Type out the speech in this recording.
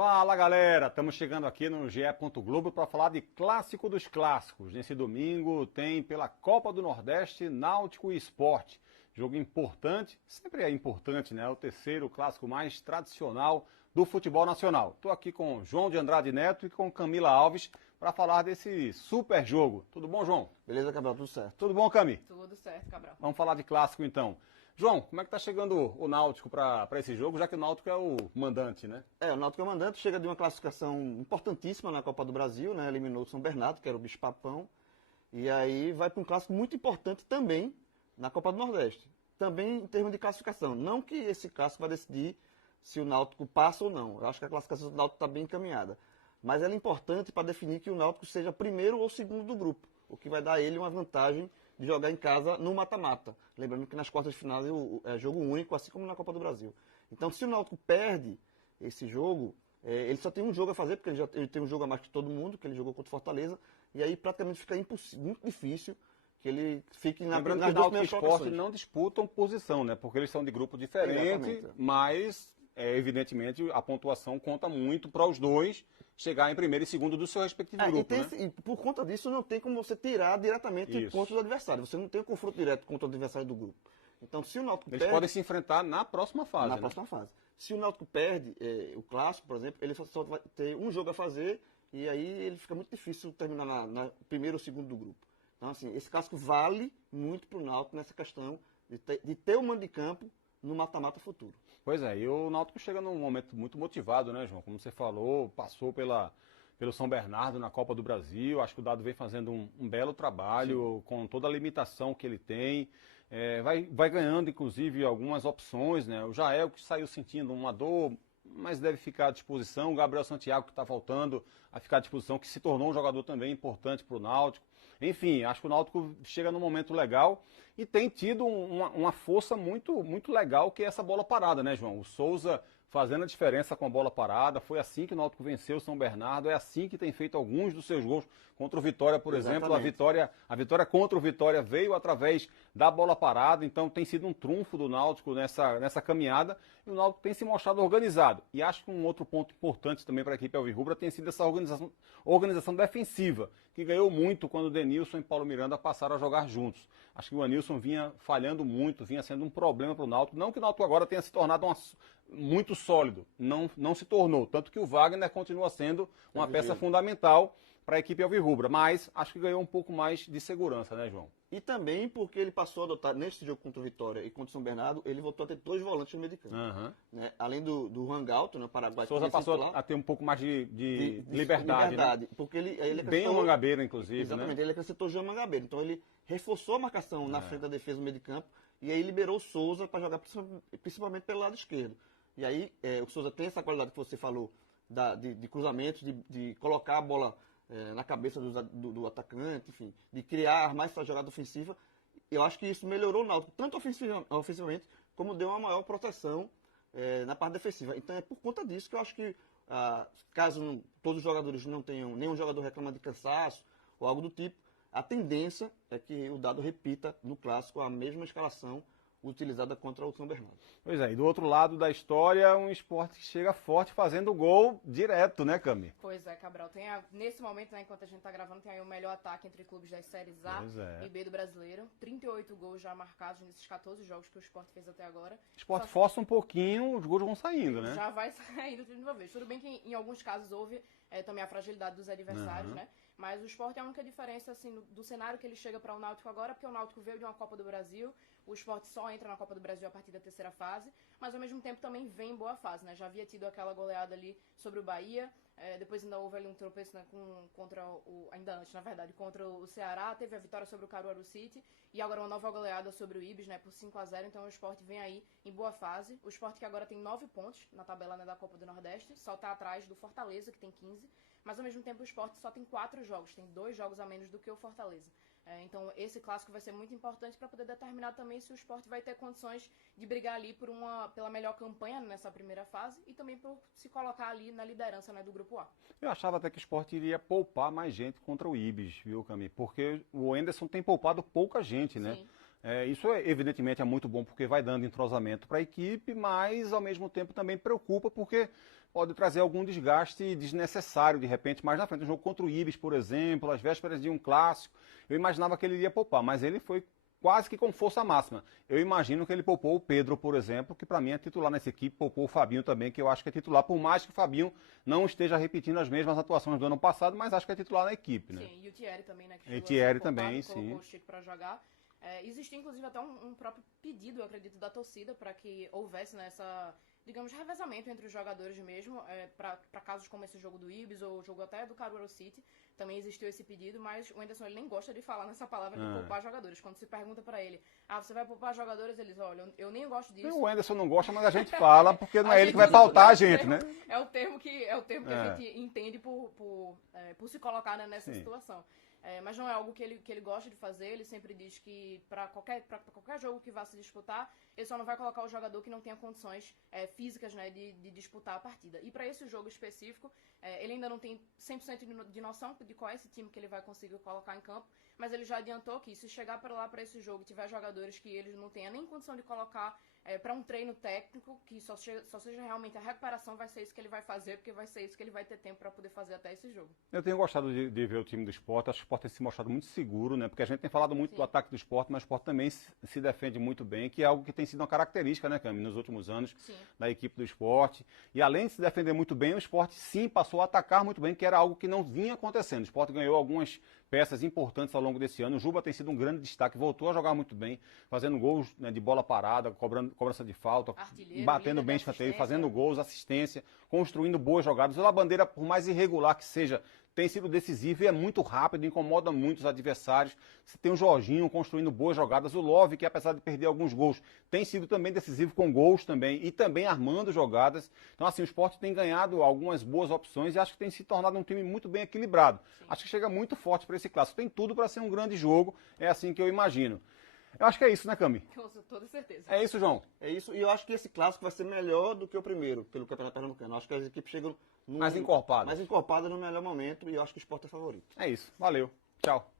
Fala galera, estamos chegando aqui no GE. Globo para falar de clássico dos clássicos. Nesse domingo tem pela Copa do Nordeste Náutico e Sport. Jogo importante, sempre é importante, né? É o terceiro clássico mais tradicional do futebol nacional. Estou aqui com João de Andrade Neto e com Camila Alves para falar desse super jogo. Tudo bom, João? Beleza, Cabral, tudo certo. Tudo bom, Cami? Tudo certo, Cabral. Vamos falar de clássico então. João, como é que tá chegando o Náutico para esse jogo, já que o Náutico é o mandante, né? O Náutico é o mandante, chega de uma classificação importantíssima na Copa do Brasil, né? Eliminou o São Bernardo, que era o bicho-papão, e aí vai para um clássico muito importante também na Copa do Nordeste. Também em termos de classificação. Não que esse clássico vai decidir se o Náutico passa ou não. Eu acho que a classificação do Náutico está bem encaminhada. Mas ela é importante para definir que o Náutico seja primeiro ou segundo do grupo, o que vai dar a ele uma vantagem de jogar em casa no mata-mata. Lembrando que nas quartas de final é jogo único, assim como na Copa do Brasil. Então, se o Náutico perde esse jogo, ele só tem um jogo a fazer, porque ele tem um jogo a mais que todo mundo, que ele jogou contra o Fortaleza, e aí praticamente fica muito difícil que ele fique nas duas primeiras colocações. Lembrando que o Náutico e o Sport não disputam posição, né? Porque eles são de grupo diferente, mas evidentemente a pontuação conta muito para os dois chegar em primeiro e segundo do seu respectivo grupo, né? E por conta disso não tem como você tirar diretamente pontos do adversário. Você não tem um confronto direto contra o adversário do grupo. Então, se o Náutico Eles podem se enfrentar na próxima fase. Na próxima fase. Se o Náutico perde o clássico, por exemplo, ele só vai ter um jogo a fazer e aí ele fica muito difícil terminar na primeiro ou segundo do grupo. Então, assim, esse clássico vale muito para o Náutico nessa questão de ter o mando de campo no mata-mata futuro. Pois é, e o Náutico chega num momento muito motivado, né, João? Como você falou, passou pelo São Bernardo na Copa do Brasil. Acho que o Dado vem fazendo um belo trabalho. Sim. Com toda a limitação que ele tem. Vai ganhando, inclusive, algumas opções, né? O Jael, que saiu sentindo uma dor, mas deve ficar à disposição. O Gabriel Santiago, que está voltando a ficar à disposição, que se tornou um jogador também importante para o Náutico. Enfim, acho que o Náutico chega num momento legal e tem tido uma força muito, muito legal, que é essa bola parada, né, João? O Souza fazendo a diferença com a bola parada. Foi assim que o Náutico venceu o São Bernardo. É assim que tem feito alguns dos seus gols contra o Vitória, por exemplo. A vitória contra o Vitória veio através da bola parada. Então tem sido um trunfo do Náutico nessa caminhada. E o Náutico tem se mostrado organizado. E acho que um outro ponto importante também para a equipe alvirrubra tem sido essa organização defensiva, que ganhou muito quando o Denilson e Paulo Miranda passaram a jogar juntos. Acho que o Anilson vinha falhando muito, vinha sendo um problema para o Náutico. Não que o Náutico agora tenha se tornado muito sólido, não se tornou, tanto que o Wagner continua sendo uma peça fundamental para a equipe alvirrubra, mas acho que ganhou um pouco mais de segurança, né, João? E também porque ele passou a adotar, nesse jogo contra o Vitória e contra o São Bernardo, ele voltou a ter dois volantes no meio de campo. Né? Além do Rangalto, no Paraguai. Souza passou a ter um pouco mais de liberdade. Né? Porque ele bem o Mangabeira, inclusive. Exatamente, né? Ele acrescentou o João Mangabeira. Então ele reforçou a marcação na frente da defesa no meio de campo e aí liberou o Souza para jogar principalmente pelo lado esquerdo. E aí o Souza tem essa qualidade que você falou de cruzamentos, de colocar a bola na cabeça do atacante, enfim, de criar mais essa jogada ofensiva. Eu acho que isso melhorou o Náutico, tanto ofensivamente, como deu uma maior proteção na parte defensiva. Então é por conta disso que eu acho que, caso todos os jogadores não tenham, nenhum jogador reclama de cansaço ou algo do tipo, a tendência é que o Dado repita no clássico a mesma escalação utilizada contra o São Bernardo. Pois é, e do outro lado da história, um Sport que chega forte fazendo gol direto, né, Cami? Pois é, Cabral. Nesse momento, né, enquanto a gente está gravando, tem aí o melhor ataque entre clubes das séries A e B do Brasileiro. 38 gols já marcados nesses 14 jogos que o Sport fez até agora. O Sport força um pouquinho, os gols vão saindo, né? Já vai saindo de uma vez. Tudo bem que em alguns casos houve também a fragilidade dos adversários, né? Mas o Sport é a única diferença assim, do cenário que ele chega para o Náutico agora, porque o Náutico veio de uma Copa do Brasil, o Sport só entra na Copa do Brasil a partir da terceira fase, mas ao mesmo tempo também vem em boa fase, né? Já havia tido aquela goleada ali sobre o Bahia, depois ainda houve ali um tropeço, né, ainda antes, na verdade, contra o Ceará, teve a vitória sobre o Caruaru City e agora uma nova goleada sobre o Ibis, né, por 5-0, então o Sport vem aí em boa fase. O Sport que agora tem 9 pontos na tabela, né, da Copa do Nordeste, só está atrás do Fortaleza, que tem 15, mas ao mesmo tempo o Sport só tem 4 jogos, tem 2 jogos a menos do que o Fortaleza. Então esse clássico vai ser muito importante para poder determinar também se o Sport vai ter condições de brigar ali pela melhor campanha nessa primeira fase e também por se colocar ali na liderança, né, do Grupo A. Eu achava até que o Sport iria poupar mais gente contra o Ibis, viu, Cami? Porque o Anderson tem poupado pouca gente, né? Sim. Isso evidentemente é muito bom porque vai dando entrosamento para a equipe, mas ao mesmo tempo também preocupa porque pode trazer algum desgaste desnecessário, de repente, mais na frente. Um jogo contra o Ibis, por exemplo, às vésperas de um clássico, eu imaginava que ele iria poupar, mas ele foi quase que com força máxima. Eu imagino que ele poupou o Pedro, por exemplo, que para mim é titular nessa equipe, poupou o Fabinho também, que eu acho que é titular, por mais que o Fabinho não esteja repetindo as mesmas atuações do ano passado, mas acho que é titular na equipe, né? Sim, e o Thierry também, né? Que E Thierry também, colocou sim. o Chico para jogar. Existe, inclusive, até um próprio pedido, eu acredito, da torcida para que houvesse nessa, digamos, revezamento entre os jogadores mesmo, para casos como esse jogo do Ibis ou o jogo até do Caruaru City. Também existiu esse pedido, mas o Anderson ele nem gosta de falar nessa palavra de poupar jogadores. Quando se pergunta para ele, você vai poupar jogadores? Eles, olha, eu nem gosto disso. O Anderson não gosta, mas a gente fala, porque não é ele que vai pautar a gente, né? É o termo que a gente entende por se colocar nessa situação. Mas não é algo que ele gosta de fazer. Ele sempre diz que para qualquer jogo que vá se disputar, ele só não vai colocar o jogador que não tenha condições físicas, né, de disputar a partida. E para esse jogo específico, ele ainda não tem 100% de noção de qual é esse time que ele vai conseguir colocar em campo, mas ele já adiantou que se chegar para lá para esse jogo e tiver jogadores que eles não tenham nem condição de colocar para um treino técnico, que só seja realmente a recuperação, vai ser isso que ele vai fazer, porque vai ser isso que ele vai ter tempo para poder fazer até esse jogo. Eu tenho gostado de ver o time do Sport, acho que o Sport tem se mostrado muito seguro, né? Porque a gente tem falado muito do ataque do Sport, mas o Sport também se defende muito bem, que é algo que tem sido uma característica, né, Cami, nos últimos anos da equipe do Sport. E além de se defender muito bem, o Sport sim passou a atacar muito bem, que era algo que não vinha acontecendo. O Sport ganhou algumas peças importantes ao longo desse ano. O Juba tem sido um grande destaque, voltou a jogar muito bem, fazendo gols, né, de bola parada, cobrança de falta, batendo bem escanteio, fazendo gols, assistência, construindo boas jogadas. O Labandeira, por mais irregular que seja, tem sido decisivo e é muito rápido, incomoda muito os adversários. Você tem o Jorginho construindo boas jogadas, o Love, que apesar de perder alguns gols, tem sido também decisivo com gols também e também armando jogadas. Então assim, o Sport tem ganhado algumas boas opções e acho que tem se tornado um time muito bem equilibrado. Sim. Acho que chega muito forte para esse clássico. Tem tudo para ser um grande jogo, é assim que eu imagino. Eu acho que é isso, né, Cami? Com toda certeza. É isso, João? É isso, e eu acho que esse clássico vai ser melhor do que o primeiro, pelo Campeonato Pernambucano. Eu acho que as equipes chegam mais encorpadas. Mais encorpadas no melhor momento, e eu acho que o Sport é favorito. É isso, valeu, tchau.